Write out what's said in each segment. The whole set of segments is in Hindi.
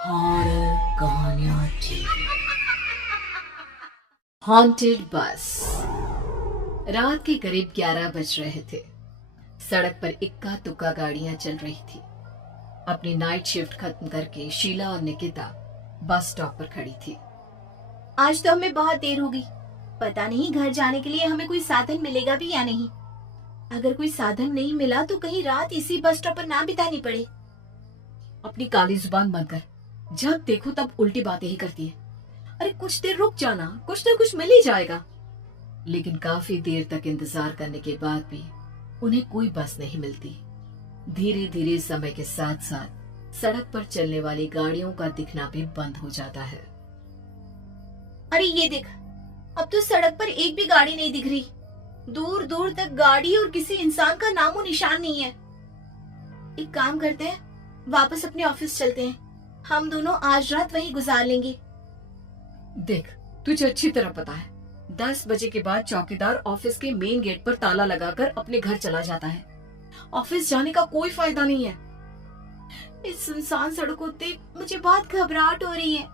हॉरर कहानियां टीवी। हॉन्टेड बस। रात के करीब 11 बज रहे थे। सड़क पर इक्का दुक्का गाड़ियां चल रही थी। अपनी नाइट शिफ्ट खत्म करके शीला और निकिता बस स्टॉप पर खड़ी थी। आज तो हमें बहुत देर हो गई। पता नहीं घर जाने के लिए हमें कोई साधन मिलेगा भी या नहीं। अगर कोई साधन नहीं मिला तो कहीं रात इसी बस स्टॉप पर ना बितानी पड़े। अपनी काली जुबान बंद कर। जब देखो तब उल्टी बातें ही करती है। अरे कुछ देर रुक जाना, कुछ ना कुछ मिल ही जाएगा। लेकिन काफी देर तक इंतजार करने के बाद भी उन्हें कोई बस नहीं मिलती। धीरे धीरे समय के साथ साथ सड़क पर चलने वाली गाड़ियों का दिखना भी बंद हो जाता है। अरे ये देख, अब तो सड़क पर एक भी गाड़ी नहीं दिख रही। दूर दूर तक गाड़ी और किसी इंसान का नामो निशान नहीं है। एक काम करते हैं, वापस अपने ऑफिस चलते हैं। हम दोनों आज रात वहीं गुजार लेंगे। देख, तुझे अच्छी तरह पता है 10 बजे के बाद चौकीदार ऑफिस के मेन गेट पर ताला लगाकर अपने घर चला जाता है। ऑफिस जाने का कोई फायदा नहीं है। इस सुनसान सड़कों देख मुझे बहुत घबराहट हो रही है।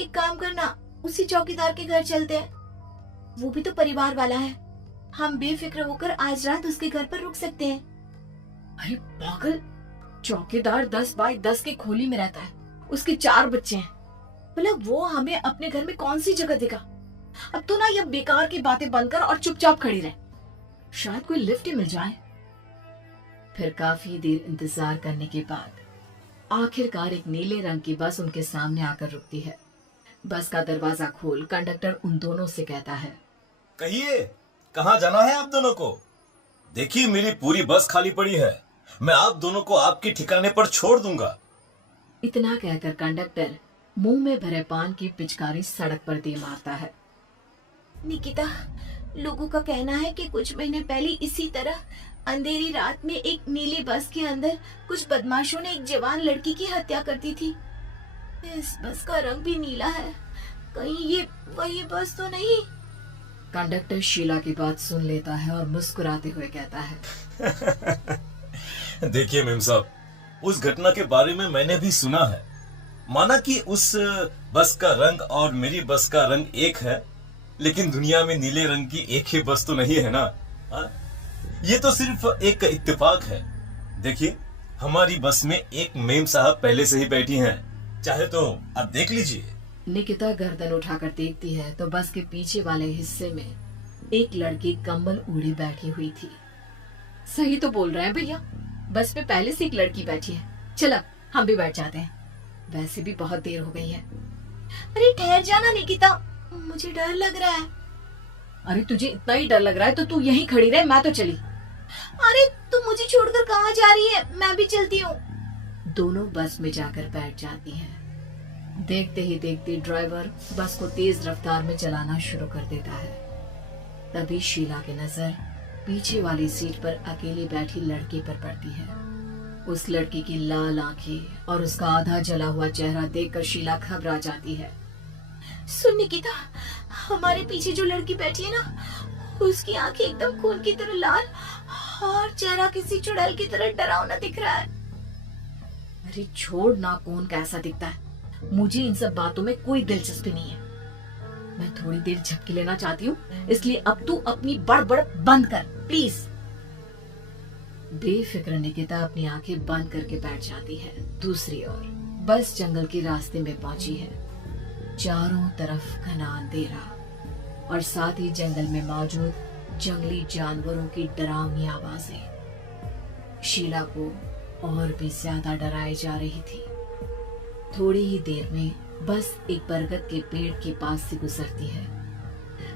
एक काम करना, उसी चौकीदार के घर चलते हैं। वो भी तो परिवार वाला है। हम बेफिक्र होकर आज रात उसके घर पर रुक सकते हैं। अरे पागल, चौकीदार 10 बाई 10 की खोली में रहता है। उसके 4 बच्चे हैं। भला वो हमें अपने घर में कौन सी जगह देगा। अब तो ना ये बेकार की बातें बंद कर और चुपचाप खड़ी रहे। शायद कोई लिफ्ट ही मिल जाए। फिर काफी देर इंतजार करने के बाद आखिरकार एक नीले रंग की बस उनके सामने आकर रुकती है। बस का दरवाजा खोल कंडक्टर उन दोनों से कहता है, कहिए कहाँ जाना है आप दोनों को? देखिए मेरी पूरी बस खाली पड़ी है। मैं आप दोनों को आपके ठिकाने पर छोड़ दूंगा। इतना कहकर कंडक्टर मुंह में भरे पान की पिचकारी सड़क पर दे मारता है। निकिता, लोगों का कहना है कि कुछ महीने पहले इसी तरह अंधेरी रात में एक नीली बस के अंदर कुछ बदमाशों ने एक जवान लड़की की हत्या कर दी थी। इस बस का रंग भी नीला है। कहीं ये वही बस तो नहीं? कंडक्टर शीला की बात सुन लेता है और मुस्कुराते हुए कहता है, देखिए मेम साहब, उस घटना के बारे में मैंने भी सुना है। माना कि उस बस का रंग और मेरी बस का रंग एक है, लेकिन दुनिया में नीले रंग की एक ही बस तो नहीं है ना। हा? ये तो सिर्फ एक इत्तेफाक है। देखिए हमारी बस में एक मेम साहब पहले से ही बैठी हैं। चाहे तो आप देख लीजिए। निकिता गर्दन उठाकर देखती है तो बस के पीछे वाले हिस्से में एक लड़की कंबल ओढ़े बैठी हुई थी। सही तो बोल रहे हैं भैया, बस में पहले से एक लड़की बैठी है। चलो हम भी बैठ जाते हैं, वैसे भी बहुत देर हो गई है। अरे ठहर जाना निकिता, मुझे डर लग रहा है। अरे तुझे इतना ही डर लग रहा है तो तू यहीं खड़ी रहे, मैं तो चली। अरे तू मुझे छोड़कर कहाँ जा रही है? मैं भी चलती हूँ। दोनों बस में जाकर बैठ जाती हैं। देखते ही देखते ड्राइवर बस को तेज रफ्तार में चलाना शुरू कर देता है। तभी शीला की नजर पीछे वाली सीट पर अकेली बैठी लड़की पर पड़ती है। उस लड़की की लाल आंखें और उसका आधा जला हुआ चेहरा देखकर शीला घबरा जाती है। सुन निकिता, हमारे पीछे जो लड़की बैठी है ना, उसकी आंखें एकदम खून की तरह लाल और चेहरा किसी चुड़ैल की तरह डरावना दिख रहा है। अरे छोड़ ना, कौन कैसा दिखता है, मुझे इन सब बातों में कोई दिलचस्पी नहीं है। मैं थोड़ी देर झपकी लेना चाहती हूँ, इसलिए अब तू अपनी बड़बड़ बंद कर प्लीज। बेफिक्र निकिता अपनी आंखें बंद करके बैठ जाती है। दूसरी ओर बस जंगल के रास्ते में पहुंची है। चारों तरफ घना अंधेरा और साथ ही जंगल में मौजूद जंगली जानवरों की डरावनी आवाजें शीला को और भी ज्यादा डराए जा रही थी। थोड़ी ही देर में बस एक बरगद के पेड़ के पास से गुजरती है।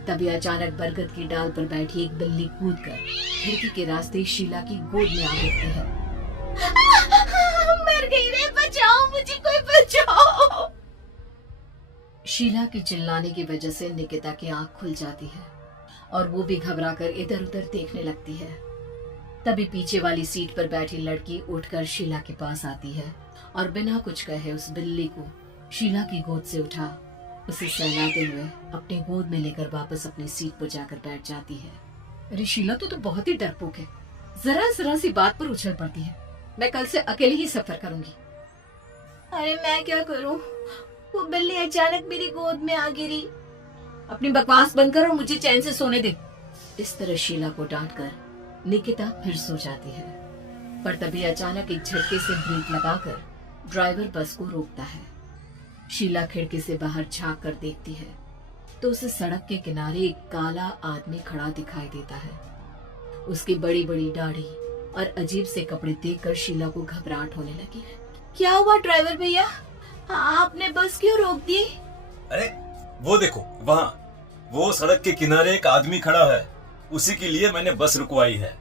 तभी अचानक बरगद की डाल पर बैठी एक बिल्ली कूदकर खिड़की के रास्ते शीला की गोद में आ गिरती है। मर गई रे, बचाओ मुझे, कोई बचाओ। शीला के चिल्लाने की वजह से निकिता की आंख खुल जाती है और वो भी घबराकर इधर उधर देखने लगती है। तभी पीछे वाली सीट पर बैठी लड़की उठकर शीला के पास आती है और बिना कुछ कहे उस बिल्ली को शीला की गोद से उठा उसे सहलाते हुए अपनी गोद में लेकर वापस अपनी सीट पर जाकर बैठ जाती है। अरे शीला तो बहुत ही डरपोक है, जरा जरा सी बात पर उछल पड़ती है। मैं कल से अकेले ही सफर करूंगी। अरे मैं क्या करूं? वो बिल्ली अचानक मेरी गोद में आ गिरी। अपनी बकवास बंद कर और मुझे चैन से सोने दे। इस तरह शीला को डांटकर निकिता फिर सो जाती है, पर तभी अचानक एक झटके से ब्रेक लगाकर ड्राइवर बस को रोकता है। शीला खिड़की से बाहर झांक कर देखती है तो उसे सड़क के किनारे एक काला आदमी खड़ा दिखाई देता है। उसकी बड़ी बड़ी दाढ़ी और अजीब से कपड़े देखकर शीला को घबराहट होने लगी। क्या हुआ ड्राइवर भैया? आपने बस क्यों रोक दी? अरे वो देखो, वहाँ वो सड़क के किनारे एक आदमी खड़ा है, उसी के लिए मैंने बस रुकवाई है।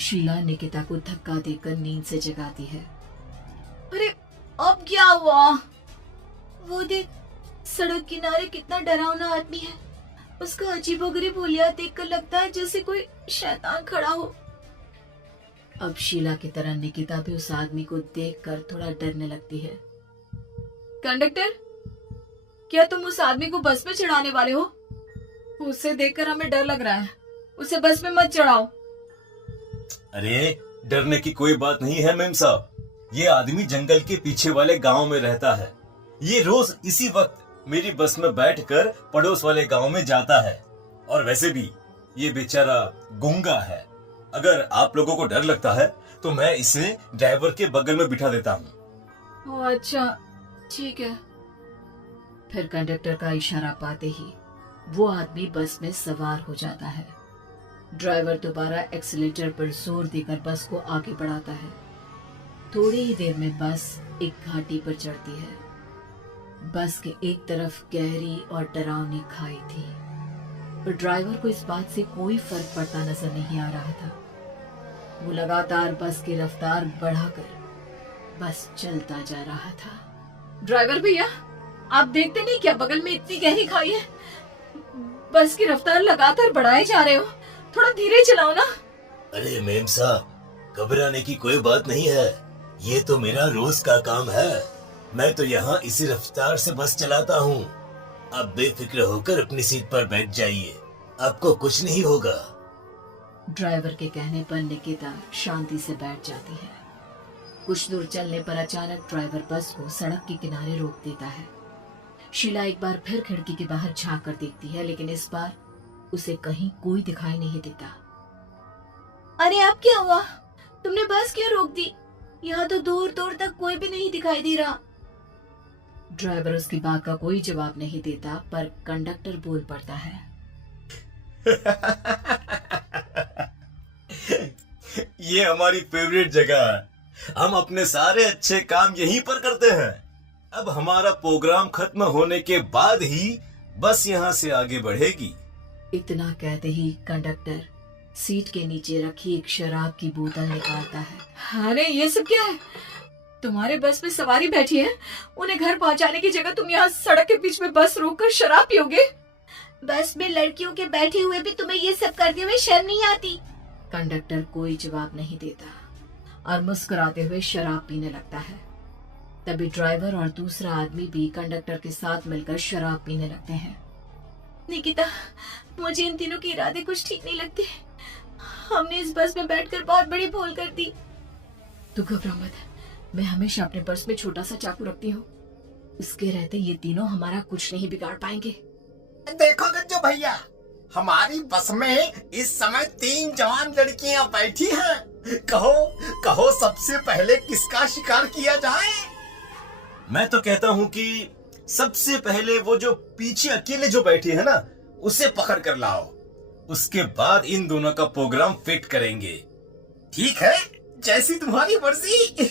शीला निकिता को धक्का देकर नींद से जगाती है। अरे अब क्या हुआ? वो देख, सड़क किनारे कितना डरावना आदमी है। उसका अजीबोगरीब हुलिया देखकर लगता है जैसे कोई शैतान खड़ा हो। अब शीला की तरह निकिता भी उस आदमी को देखकर थोड़ा डरने लगती है। कंडक्टर, क्या तुम उस आदमी को बस में चढ़ाने वाले हो? उसे देखकर हमें डर लग रहा है, उसे बस में मत चढ़ाओ। अरे डरने की कोई बात नहीं है मेम साहब, ये आदमी जंगल के पीछे वाले गांव में रहता है। ये रोज इसी वक्त मेरी बस में बैठकर पड़ोस वाले गांव में जाता है, और वैसे भी ये बेचारा गूंगा है। अगर आप लोगों को डर लगता है तो मैं इसे ड्राइवर के बगल में बिठा देता हूँ। ओह अच्छा, ठीक है। फिर कंडक्टर का इशारा पाते ही वो आदमी बस में सवार हो जाता है। ड्राइवर दोबारा एक्सीलेटर पर जोर देकर बस को आगे बढ़ाता है। थोड़ी ही देर में बस एक घाटी पर चढ़ती है। बस के एक तरफ गहरी और डरावनी खाई थी, पर ड्राइवर को इस बात से कोई फर्क पड़ता नजर नहीं आ रहा था। वो लगातार बस की रफ्तार बढ़ाकर बस चलता जा रहा था। ड्राइवर भैया, आप देखते नहीं क्या बगल में इतनी गहरी खाई है? बस की रफ्तार लगातार बढ़ाए जा रहे हो, थोड़ा धीरे चलाओ ना। अरे मेम साहब, घबराने की कोई बात नहीं है, ये तो मेरा रोज का काम है। मैं तो यहाँ इसी रफ्तार से बस चलाता हूँ। आप बेफिक्र होकर अपनी सीट पर बैठ जाइए, आपको कुछ नहीं होगा। ड्राइवर के कहने पर निकिता शांति से बैठ जाती है। कुछ दूर चलने पर अचानक ड्राइवर बस को सड़क के किनारे रोक देता है। शीला एक बार फिर खिड़की के बाहर झांक कर देखती है, लेकिन इस बार उसे कहीं कोई दिखाई नहीं देता। अरे अब क्या हुआ? तुमने बस क्यों रोक दी? यहाँ तो दूर दूर तक कोई भी नहीं दिखाई दे रहा। ड्राइवर उसकी बात का कोई जवाब नहीं देता, पर कंडक्टर बोल पड़ता है। ये हमारी फेवरेट जगह है, हम अपने सारे अच्छे काम यहीं पर करते हैं। अब हमारा प्रोग्राम खत्म होने के बाद ही बस यहाँ से आगे बढ़ेगी। इतना कहते ही कंडक्टर सीट के नीचे रखी एक शराब की बोतल निकालता है। अरे ये सब क्या है? तुम्हारे बस में सवारी बैठी है, उन्हें घर पहुंचाने की जगह तुम यहाँ सड़क के बीच में बस रोककर शराब पियोगे? बस में लड़कियों के बैठे हुए भी तुम्हें ये सब करते हुए शर्म नहीं आती? कंडक्टर कोई जवाब नहीं देता और मुस्कुराते हुए शराब पीने लगता है। तभी ड्राइवर और दूसरा आदमी भी कंडक्टर के साथ मिलकर शराब पीने लगते हैं। निकिता, मुझे इन तीनों के इरादे कुछ ठीक नहीं लगते। हमने इस बस में बैठकर बहुत बड़ी भूल कर दी। तू घबरा मत, मैं हमेशा अपने पर्स में छोटा सा चाकू रखती हूँ। उसके रहते ये तीनों हमारा कुछ नहीं बिगाड़ पाएंगे। देखो गज्जू भैया, हमारी बस में इस समय 3 जवान लड़कियां बैठी हैं। कहो कहो सबसे पहले किसका शिकार किया जाए? मैं तो कहता हूँ कि सबसे पहले वो जो पीछे अकेले जो बैठी है ना, उसे पकड़ कर लाओ। उसके बाद इन दोनों का प्रोग्राम फिट करेंगे। ठीक है, जैसी तुम्हारी मर्जी।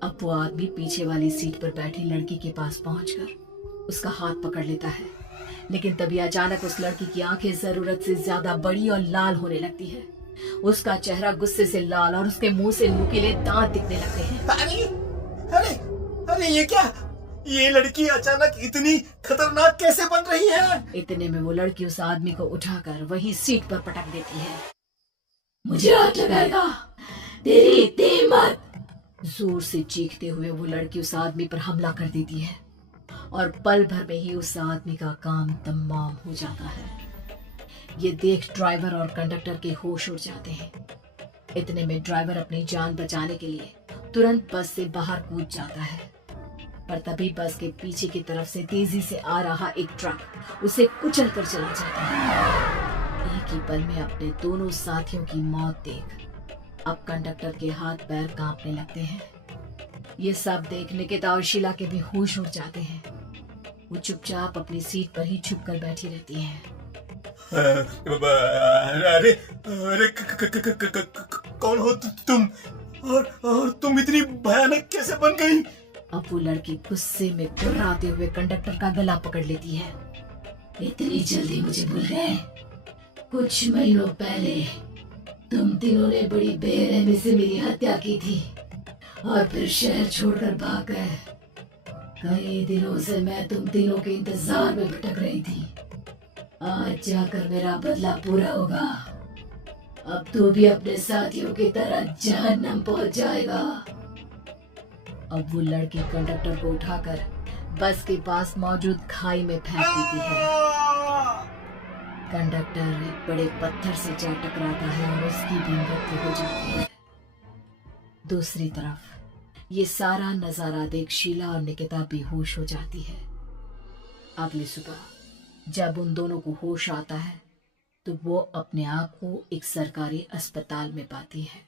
अब वो आदमी पीछे वाली सीट पर बैठी लड़की के पास पहुंचकर उसका हाथ पकड़ लेता है, लेकिन तभी अचानक उस लड़की की आंखें जरूरत से ज्यादा बड़ी और लाल होने लगती है। उसका चेहरा गुस्से से लाल और उसके मुंह से नुकीले दांत दिखने लगते हैं। अरे अरे अरे ये क्या? ये लड़की अचानक इतनी खतरनाक कैसे बन रही है? इतने में वो लड़की उस आदमी को उठाकर वही सीट पर पटक देती है। मुझे हाथ लगाएगा, तेरी इतनी हिम्मत! जोर से चीखते हुए वो लड़की उस आदमी पर हमला कर देती है और पल भर में ही उस आदमी का काम तमाम हो जाता है। ये देख ड्राइवर और कंडक्टर के होश उड़ जाते हैं। इतने में ड्राइवर अपनी जान बचाने के लिए तुरंत बस से बाहर कूद जाता है, पर तभी बस के पीछे की तरफ से तेजी से आ रहा एक ट्रक उसे कुचल कर चला जाता है। एक ही पल में अपने दोनों साथियों की मौत देख अब कंडक्टर के हाथ पैर कांपने लगते हैं। ये सब देख निकिता और शीला के भी होश उड़ जाते हैं। वो चुपचाप अपनी सीट पर ही छुप कर बैठी रहती हैं। अरे अरे कौन हो तुम, और तुम इतनी भयानक कैसे बन गई? अब वो लड़की गुस्से में गुर्राते हुए कंडक्टर का गला पकड़ लेती है। इतनी जल्दी मुझे भूल गए? कुछ महीनों पहले तुम तीनों ने बड़ी बेरहमी से मेरी हत्या की थी और फिर शहर छोड़कर भाग गए। कई दिनों से मैं तुम तीनों के इंतजार में भटक रही थी। आज जाकर मेरा बदला पूरा होगा। अब तू भी अपने साथियों की तरह जहन्नम पहुंच जाएगा। अब वो लड़की कंडक्टर को उठाकर बस के पास मौजूद खाई में फेंक देती है। कंडक्टर एक बड़े पत्थर से जा टकराता है और उसकी भी मृत्यु हो जाती है। दूसरी तरफ ये सारा नजारा देख शीला और निकिता बेहोश हो जाती है। अगली सुबह जब उन दोनों को होश आता है तो वो अपने आप को एक सरकारी अस्पताल में पाती है।